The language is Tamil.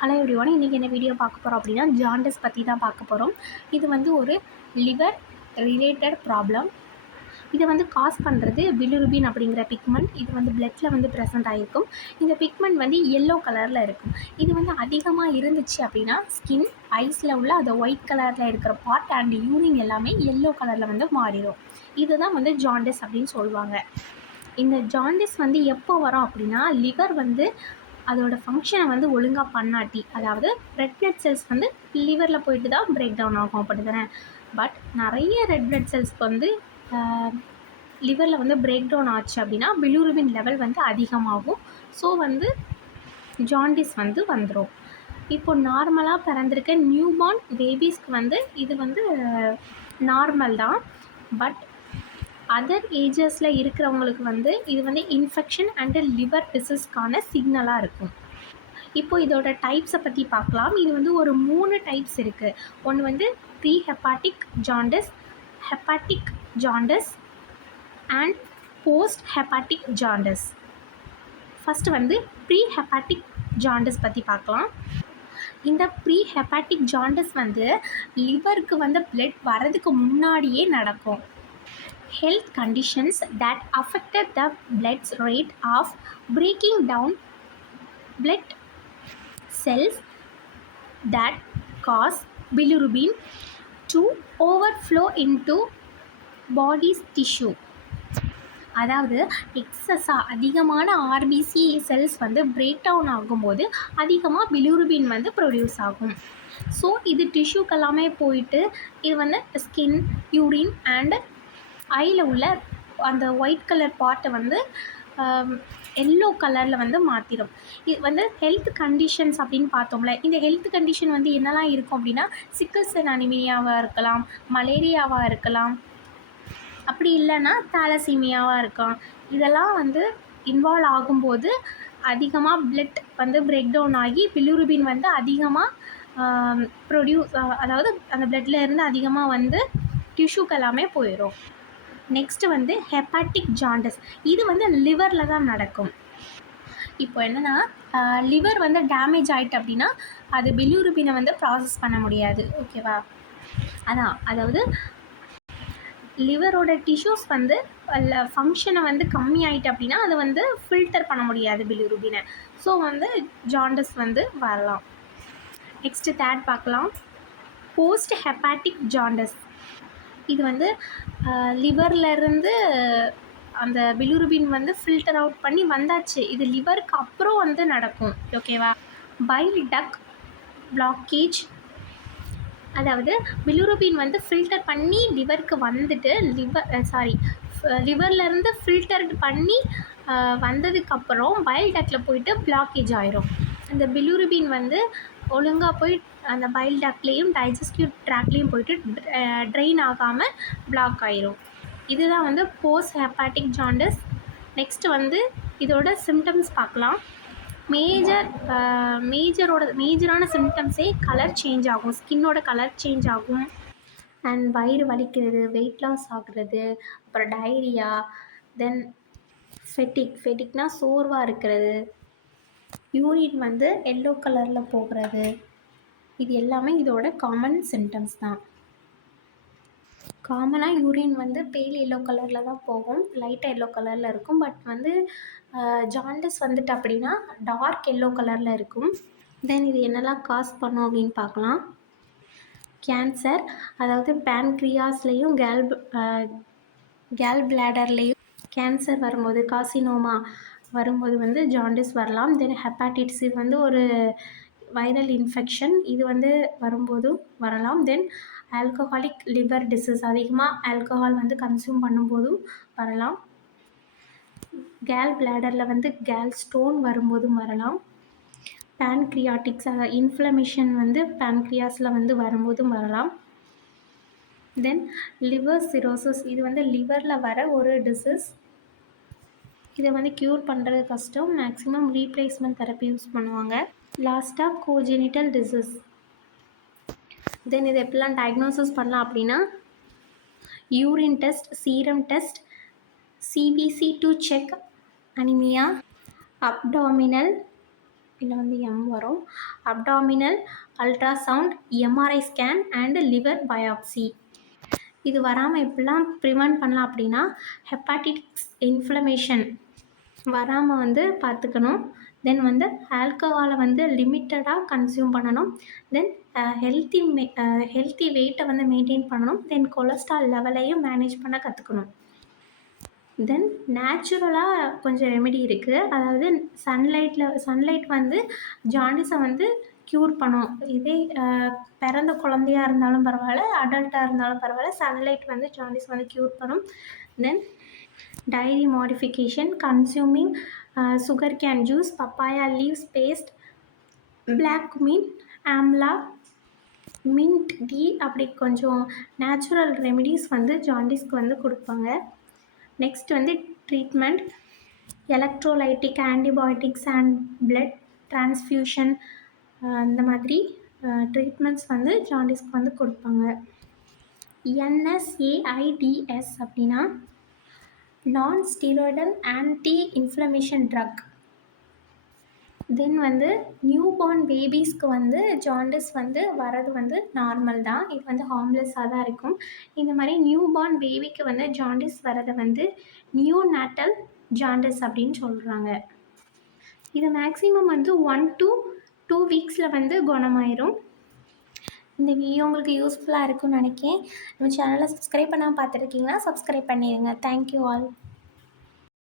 ஹலோ எவ்ரிவன், இன்றைக்கி என்ன வீடியோ பார்க்க போகிறோம் அப்படின்னா ஜாண்டிஸ் பற்றி தான் பார்க்க போகிறோம். இது வந்து ஒரு லிவர் ரிலேட்டட் ப்ராப்ளம். இதை வந்து காஸ் பண்ணுறது பிலிருபின் அப்படிங்கிற பிக்மெண்ட். இது வந்து பிளட்டில் வந்து ப்ரெசென்ட் ஆகிருக்கும். இந்த பிக்மெண்ட் வந்து எல்லோ கலரில் இருக்கும். இது வந்து அதிகமாக இருந்துச்சு அப்படின்னா ஸ்கின், ஐஸில் உள்ள அந்த ஒயிட் கலரில் இருக்கிற பார்ட் அண்ட் யூரின் எல்லாமே எல்லோ கலரில் வந்து மாறிடும். இதுதான் வந்து ஜாண்டிஸ் அப்படின்னு சொல்லுவாங்க. இந்த ஜாண்டிஸ் வந்து எப்போ வரும் அப்படின்னா லிவர் வந்து அதோடய ஃபங்க்ஷனை வந்து ஒழுங்காக பண்ணாட்டி, அதாவது ரெட் பிளட் செல்ஸ் வந்து லிவரில் போயிட்டு தான் பிரேக் டவுன் ஆகும் அப்படி தானே. பட் நிறைய ரெட் பிளட் செல்ஸ்க்கு வந்து லிவரில் வந்து பிரேக் டவுன் ஆச்சு அப்படின்னா பிலிருபின் லெவல் வந்து அதிகமாகும். ஸோ வந்து ஜாண்டிஸ் வந்து வந்துடும். இப்போது நார்மலாக பிறந்திருக்க நியூபார்ன் பேபிஸ்க்கு வந்து இது வந்து நார்மல் தான். பட் அதர் ஏஜஸில் இருக்கிறவங்களுக்கு வந்து இது வந்து இன்ஃபெக்ஷன் அண்டு லிவர் டிசீஸ்க்கான சிக்னலாக இருக்கும். இப்போது இதோட டைப்ஸை பற்றி பார்க்கலாம். இது வந்து ஒரு 3 டைப்ஸ் இருக்குது. ஒன்று வந்து pre hepatic jaundice, hepatic jaundice and post hepatic jaundice. First வந்து ப்ரீ ஹெப்பாட்டிக் ஜாண்டிஸ் பற்றி பார்க்கலாம். இந்த ப்ரீ ஹெப்பாட்டிக் ஜாண்டிஸ் வந்து லிவருக்கு வந்து பிளட் வரதுக்கு முன்னாடியே நடக்கும். Health conditions that affected the blood's rate of breaking down blood cells that cause bilirubin to overflow into body's tissue. அதாவது எக்ஸஸாக அதிகமான ஆர்பிசி செல்ஸ் வந்து பிரேக் டவுன் ஆகும்போது அதிகமாக பிலிருபின் வந்து ப்ரொடியூஸ் ஆகும். ஸோ இது டிஷ்யூக்கெல்லாமே போயிட்டு இது வந்து ஸ்கின், யூரின் அண்ட் ஐயில் உள்ள அந்த ஒயிட் கலர் பார்ட்டை வந்து எல்லோ கலரில் வந்து மாற்றிடும். இது வந்து ஹெல்த் கண்டிஷன்ஸ் அப்படின்னு பார்த்தோம்ல. இந்த ஹெல்த் கண்டிஷன் வந்து என்னெல்லாம் இருக்கும் அப்படின்னா சிக்கிள் செல் அனிமியாவாக இருக்கலாம், மலேரியாவாக இருக்கலாம், அப்படி இல்லைன்னா தாலசீமியாவாக இருக்கலாம். இதெல்லாம் வந்து இன்வால்வ் ஆகும்போது அதிகமாக பிளட் வந்து பிரேக் டவுன் ஆகி பிலிருபின் வந்து அதிகமாக ப்ரொடியூஸ், அதாவது அந்த பிளட்டில் இருந்து அதிகமாக வந்து டிஷ்யூக்கு எல்லாமே போயிடும். நெக்ஸ்ட்டு வந்து ஹெப்பாட்டிக் ஜாண்டிஸ். இது வந்து லிவரில் தான் நடக்கும். இப்போ என்னென்னா லிவர் வந்து டேமேஜ் ஆகிட்டு அப்படின்னா அது பிலிருபினை வந்து ப்ராசஸ் பண்ண முடியாது. ஓகேவா? அதாவது லிவரோட டிஷ்யூஸ் வந்து ஃபங்க்ஷனை வந்து கம்மி ஆகிட்டு அப்படின்னா அது வந்து ஃபில்டர் பண்ண முடியாது பிலிருபினை. ஸோ வந்து ஜாண்டிஸ் வந்து வரலாம். நெக்ஸ்ட்டு தேர்ட் பார்க்கலாம், போஸ்ட் ஹெப்பாட்டிக் ஜாண்டிஸ். இது வந்து லிவர்லேருந்து அந்த பிலிருபின் வந்து ஃபில்டர் அவுட் பண்ணி வந்தாச்சு. இது லிவருக்கு அப்புறம் வந்து நடக்கும். ஓகேவா? File duct blockage. அதாவது பிலிருபின் வந்து ஃபில்டர் பண்ணி லிவருக்கு வந்துட்டு லிவர்லேருந்து ஃபில்டர் பண்ணி வந்ததுக்கப்புறம் பைல் டக்டில் போயிட்டு பிளாக்கேஜ் ஆயிரும். அந்த பிலிருபின் வந்து ஒழுங்காக போய் அந்த பைல் டக்ட்லேயும் டைஜஸ்டிவ் ட்ராக்லேயும் போயிட்டு ட்ரெயின் ஆகாமல் பிளாக் ஆயிரும். இதுதான் வந்து போஸ்ட் ஹெப்பாட்டிக் ஜாண்டிஸ். நெக்ஸ்ட்டு வந்து இதோட சிம்டம்ஸ் பார்க்கலாம். மேஜரான சிம்டம்ஸே கலர் சேஞ்ச் ஆகும், ஸ்கின்னோட கலர் சேஞ்ச் ஆகும், அண்ட் வயிறு வலிக்கிறது, வெயிட் லாஸ் ஆகுறது, அப்புறம் டயரியா, தென் ஃபெட்டிக்னா சோர்வாக இருக்கிறது, யூரின் வந்து எல்லோ கலரில் போகிறது. இது எல்லாமே இதோட காமன் சிம்டம்ஸ் தான். காமனாக யூரின் வந்து பேல் எல்லோ கலரில் தான் போகும், லைட்டாக எல்லோ கலரில் இருக்கும். பட் வந்து ஜாண்டிஸ் வந்துட்டு அப்படின்னா டார்க் எல்லோ கலரில் இருக்கும். தென் இது என்னெல்லாம் காஸ் பண்ணும் அப்படின்னு பார்க்கலாம். கேன்சர், அதாவது பேன்க்ரியாஸ்லேயும் கேல் பிளாடர்லேயும் கேன்சர் வரும்போது, காசினோமா வரும்போது வந்து ஜாண்டிஸ் வரலாம். தென் ஹெப்பாட்டிட்டிஸ், இது வந்து ஒரு வைரல் இன்ஃபெக்ஷன், இது வந்து வரும்போதும் வரலாம். தென் ஆல்கஹாலிக் லிவர் டிசீஸ், அதிகமாக ஆல்கஹால் வந்து கன்சியூம் பண்ணும்போதும் வரலாம். கேல் பிளாடரில் வந்து கேல் ஸ்டோன் வரும்போதும் வரலாம். பேன்க்ரியாட்டிக்ஸ், அதாவது இன்ஃப்ளமேஷன் வந்து பேன்க்ரியாஸில் வந்து வரும்போதும் வரலாம். தென் லிவர் சிரோசிஸ், இது வந்து லிவரில் வர ஒரு டிசீஸ். இதை வந்து க்யூர் பண்ணுறது கஷ்டம். மேக்ஸிமம் ரீப்ளேஸ்மெண்ட் தெரப்பி யூஸ் பண்ணுவாங்க. லாஸ்ட்டாக கோஜெனிட்டல் டிசீஸ். தென் இது எப்படிலாம் டயக்னோசிஸ் பண்ணலாம் அப்படின்னா urine test, serum test, CBC to check anaemia, abdominal இதில் வந்து எம் வரும். Abdominal ultrasound, MRI scan and liver biopsy. இது வராமல் எப்படிலாம் ப்ரிவென்ட் பண்ணலாம் அப்படின்னா, ஹெப்பாட்டிக்ஸ் இன்ஃப்ளமேஷன் வராமல் வந்து பார்த்துக்கணும். தென் வந்து ஆல்கஹாலை வந்து லிமிட்டடாக கன்சியூம் பண்ணணும். தென் ஹெல்த்தி வெயிட்டை வந்து மெயின்டைன் பண்ணணும். தென் கொலஸ்ட்ரால் லெவலையும் மேனேஜ் பண்ண கற்றுக்கணும். தென் நேச்சுரலாக கொஞ்சம் ரெமெடி இருக்குது. அதாவது சன்லைட் வந்து ஜாண்டிஸை வந்து க்யூர் பண்ணும். இதே பிறந்த குழந்தையா இருந்தாலும் பரவாயில்ல, அடல்ட்டாக இருந்தாலும் பரவாயில்ல, சன்லைட் வந்து ஜாண்டிஸ் வந்து க்யூர் பண்ணும். Then diet modification, consuming sugar cane juice, papaya leaves paste, black cumin, amla, mint tea, அப்படி கொஞ்சம் நேச்சுரல் ரெமெடிஸ் வந்து ஜாண்டிஸ்க்கு வந்து கொடுப்பாங்க. நெக்ஸ்ட் வந்து treatment, electrolytic, antibiotics and blood transfusion, இந்த மாதிரி ட்ரீட்மெண்ட்ஸ் வந்து ஜாண்டிஸ்க்கு வந்து கொடுப்பாங்க. NSAIDs அப்படின்னா நான் ஸ்டீராய்டல் ஆன்டி இன்ஃப்ளமேஷன் ட்ரக். தென் வந்து நியூ பார்ன் பேபிஸ்க்கு வந்து ஜாண்டிஸ் வந்து வரது வந்து நார்மல் தான். இது வந்து ஹார்ம்லெஸ்ஸாக தான் இருக்கும். இந்த மாதிரி நியூ பார்ன் பேபிக்கு வந்து ஜாண்டிஸ் வரதை வந்து நியோநாட்டல் ஜாண்டிஸ் அப்படின்னு சொல்கிறாங்க. இது மேக்ஸிமம் வந்து 1 to 2 வீக்ஸில் வந்து குணமாயிரும். இந்த வீடியோ உங்களுக்கு யூஸ்ஃபுல்லாக இருக்கும்னு நினைக்கிறேன். நம்ம சேனலை சப்ஸ்கிரைப் பண்ணாமல் பார்த்துருக்கீங்கன்னா சப்ஸ்கிரைப் பண்ணிடுங்க. Thank you all.